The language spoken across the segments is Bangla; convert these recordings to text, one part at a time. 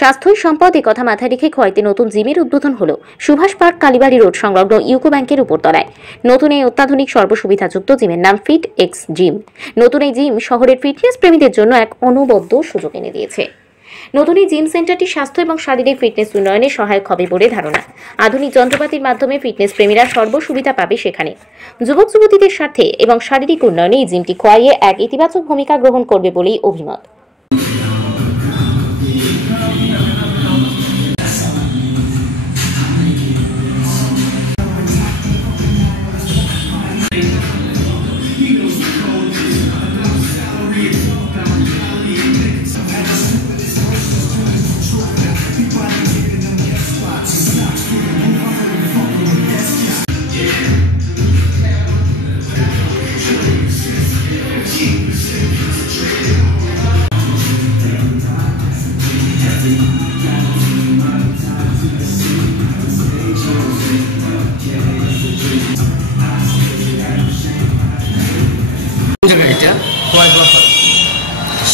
স্বাস্থ্যই সম্পদ এই কথা মাথায় রেখে খোয়াইতে নতুন জিমের উদ্বোধন হলো সুভাষ পার্ক কালীবাড়ি রোড সংলগ্ন ইউকো ব্যাংকের উপরতলায়। নতুন এই অত্যাধুনিক সর্বসুবিধাযুক্ত জিমের নাম ফিট এক্স জিম। নতুন এই জিম শহরের ফিটনেস প্রেমীদের জন্য এক অনবদ্য সুযোগ এনে দিয়েছে। নতুন এই জিম সেন্টারটি স্বাস্থ্য এবং শারীরিক ফিটনেস উন্নয়নে সহায়ক হবে বলে ধারণা। আধুনিক যন্ত্রপাতির মাধ্যমে ফিটনেস প্রেমীরা সর্বসুবিধা পাবে সেখানে। যুবক যুবতীদের স্বার্থে এবং শারীরিক উন্নয়নে এই জিমটি খোয়াইয়ে এক ইতিবাচক ভূমিকা গ্রহণ করবে বলেই অভিমত।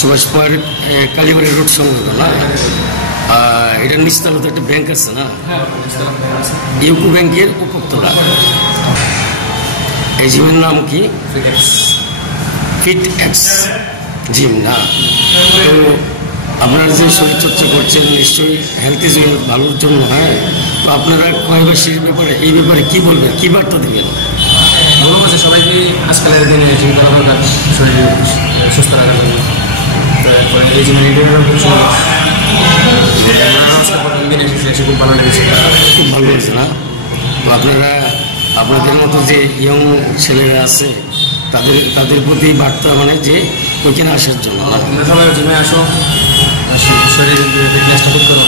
সুভাষ পার্ক কালীবাড়ি রোড সংলগ্ন না? এটার নিচতলা তো একটা ব্যাংক আছে না? ইউকো ব্যাংকের উপরতলা। এই জিমের নাম কি? ফিট এক্স জিম না? তো আপনারা যে শরীরচর্চা করছেন নিশ্চয়ই হেলথ ইজ ভালোর জন্য। হ্যাঁ, তো আপনারা ক্ষয়বাসীর ব্যাপারে এই ব্যাপারে কি বলবেন, কি বার্তা দেবেন? বলবো যে সবাইকে আজকালের দিনে জিম করা দরকার শরীর সুস্থ রাখার জন্য। এই জিমের খুব ভালো লেগেছে, খুব ভালো হয়েছে না? তো আপনারা আপনাদের মতো যে ইয়ং ছেলেরা আছে তাদের প্রতি বার্তা মানে যে ওইখানে আসার জন্য আমরা সবাই জিমে আসো, শরীরের ফিটনেসটা ঠিক করো।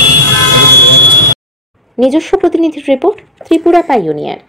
নিজস্ব প্রতিনিধির রিপোর্ট, ত্রিপুরা পাইওনিয়ার।